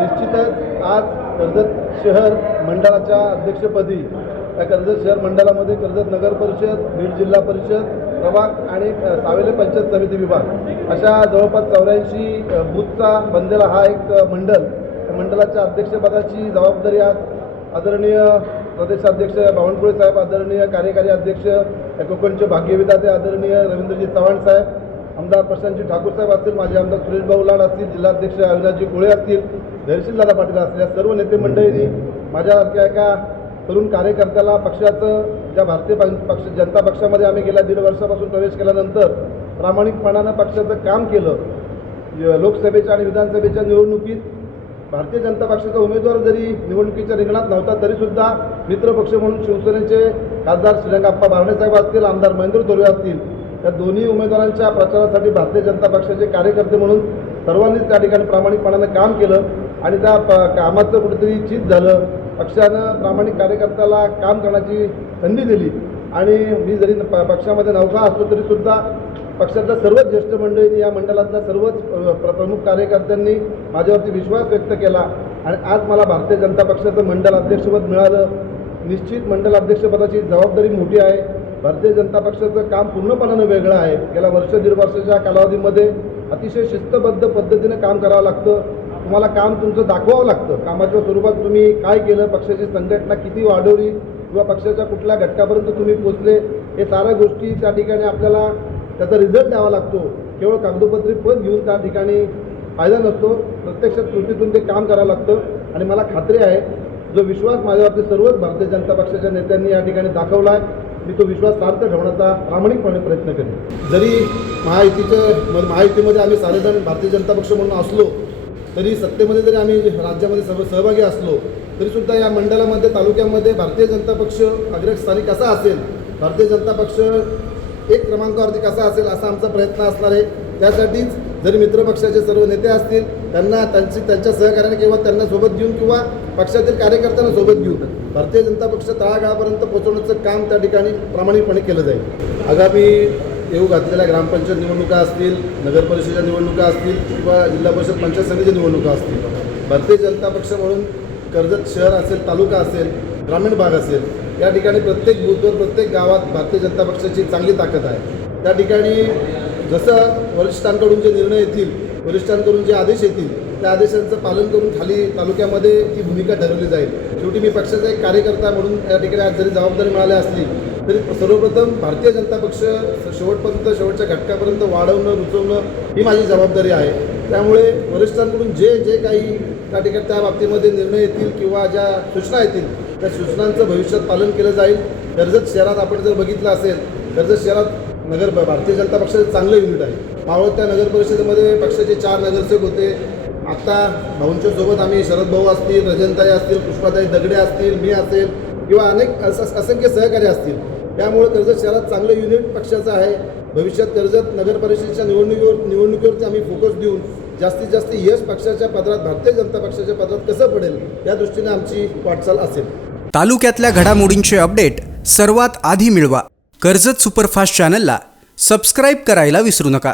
निश्चितच आज कर्जत शहर मंडळाच्या अध्यक्षपदी या कर्जत शहर मंडळामध्ये कर्जत नगर परिषद बीड जिल्हा परिषद प्रभाग आणि सावेले पंचायत समिती विभाग. अशा जवळपास चौऱ्याऐंशी बूथचा बनलेला हा एक मंडल मंडळ मंडळाच्या अध्यक्षपदाची जबाबदारी आज आदरणीय प्रदेशाध्यक्ष बावनकुळे साहेब आदरणीय कार्यकारी अध्यक्ष या कोकणचे भाग्यविधाते आदरणीय रवींद्रजी चव्हाण साहेब आमदार प्रशांतजी ठाकूर साहेब असतील माझे आमदार सुरेश भाऊ लाड असतील जिल्हाध्यक्ष अविनाशजी कोळे असतील धैर्यशील दादा पाटील असतील या सर्व नेते मंडळींनी माझ्यासारख्या एका तरुण कार्यकर्त्याला पक्षाचं ज्या भारतीय पक्ष जनता पक्षामध्ये आम्ही गेल्या दीड वर्षापासून प्रवेश केल्यानंतर प्रामाणिकपणानं पक्षाचं काम केलं. लोकसभेच्या आणि विधानसभेच्या निवडणुकीत भारतीय जनता पक्षाचा उमेदवार जरी निवडणुकीच्या रिंगणात नव्हता तरीसुद्धा मित्रपक्ष म्हणून शिवसेनेचे खासदार श्रीरंगाप्पा बारणे साहेब असतील आमदार महेंद्र धोरे असतील या दोन्ही उमेदवारांच्या प्रचारासाठी भारतीय जनता पक्षाचे कार्यकर्ते म्हणून सर्वांनीच त्या ठिकाणी प्रामाणिकपणानं काम केलं आणि त्या प कामाचं कुठेतरी चित झालं. पक्षानं प्रामाणिक कार्यकर्त्याला काम करण्याची संधी दिली. आणि मी जरी प पक्षामध्ये नौका असलो तरीसुद्धा पक्षातल्या सर्वच ज्येष्ठ मंडळींनी या मंडळातल्या सर्वच प्र प्रमुख कार्यकर्त्यांनी माझ्यावरती विश्वास व्यक्त केला. आणि आज मला भारतीय जनता पक्षाचं मंडळ अध्यक्षपद मिळालं. निश्चित मंडल अध्यक्षपदाची जबाबदारी मोठी आहे. भारतीय जनता पक्षाचं काम पूर्णपणानं वेगळं आहे. गेल्या वर्ष दीड वर्षाच्या कालावधीमध्ये अतिशय शिस्तबद्ध पद्धतीनं काम करावं लागतं. तुम्हाला काम तुमचं दाखवावं लागतं. कामाच्या स्वरूपात तुम्ही काय केलं पक्षाची संघटना किती वाढवली किंवा पक्षाच्या कुठल्या घटकापर्यंत तुम्ही पोचले हे साऱ्या गोष्टी त्या ठिकाणी आपल्याला त्याचा रिझल्ट द्यावा लागतो. केवळ कागदोपत्री पद घेऊन त्या ठिकाणी फायदा नसतो. प्रत्यक्षात कृतीतून ते काम करावं लागतं. आणि मला खात्री आहे जो विश्वास माझ्यावरती सर्वच भारतीय जनता पक्षाच्या नेत्यांनी या ठिकाणी दाखवला आहे मी तो विश्वास सार्थ ठेवण्याचा प्रामाणिकपणे प्रयत्न करेन. जरी महायुतीचं महायुतीमध्ये आम्ही सारेजण भारतीय जनता पक्ष म्हणून असलो तरी सत्तेमध्ये जरी आम्ही राज्यामध्ये सर्व सहभागी असलो तरीसुद्धा या मंडळामध्ये तालुक्यामध्ये भारतीय जनता पक्ष अग्रस्थानी कसा असेल भारतीय जनता पक्ष एक क्रमांकावरती कसा असेल असा आमचा प्रयत्न असणार आहे. त्यासाठीच जरी मित्रपक्षाचे सर्व नेते असतील त्यांना त्यांची त्यांच्या सहकार्याने किंवा त्यांना सोबत घेऊन किंवा पक्षातील कार्यकर्त्यांना सोबत घेऊन भारतीय जनता पक्ष तळागाळापर्यंत पोहोचवण्याचं काम त्या ठिकाणी प्रामाणिकपणे केलं जाईल. आगामी येऊ घातलेल्या ग्रामपंचायत निवडणुका असतील नगर परिषदेच्या निवडणुका असतील किंवा जिल्हा परिषद पंचायत समितीच्या निवडणुका असतील. भारतीय जनता पक्ष म्हणून कर्जत शहर असेल तालुका असेल ग्रामीण भाग असेल या ठिकाणी प्रत्येक बूथवर प्रत्येक गावात भारतीय जनता पक्षाची चांगली ताकद आहे. त्या ठिकाणी जसं वरिष्ठांकडून जे निर्णय येतील वरिष्ठांकडून जे आदेश येतील त्या आदेशांचं पालन करून खाली तालुक्यामध्ये ती भूमिका ठरवली जाईल. शेवटी मी पक्षाचा एक कार्यकर्ता म्हणून या ठिकाणी आज जरी जबाबदारी मिळाली असली तरी सर्वप्रथम भारतीय जनता पक्ष शेवटपर्यंत शेवटच्या घटकापर्यंत वाढवणं रुचवणं ही माझी जबाबदारी आहे. त्यामुळे वरिष्ठांकडून जे जे काही त्या ठिकाणी त्या बाबतीमध्ये निर्णय येतील किंवा ज्या सूचना येतील त्या सूचनांचं भविष्यात पालन केलं जाईल. कर्जत शहरात आपण जर बघितलं असेल कर्जत शहरात नगर भारतीय जनता पक्षाचं चांगलं युनिट आहे. मावळत्या नगर परिषदेमध्ये पक्षाचे चार नगरसेवक होते आत्ता भाऊंच्या सोबत आम्ही शरद भाऊ असतील रजनताई असतील पुष्पाताई दगडे असतील मी असेल किंवा अनेक असंख्य सहकारी असतील. त्यामुळे कर्जत शहरात चांगलं युनिट पक्षाचं आहे. भविष्यात कर्जत नगर परिषदेच्या निवडणुकीवर निवडणुकीवरती आम्ही फोकस देऊन जास्तीत जास्त यश पक्षाच्या पदरात भारतीय जनता पक्षाच्या पदरात कसं पडेल या दृष्टीने आमची वाटचाल असेल. तालुक्यातल्या घडामोडींचे अपडेट सर्वात आधी मिळवा. कर्जत सुपरफास्ट चॅनलला सबस्क्राईब करायला विसरू नका.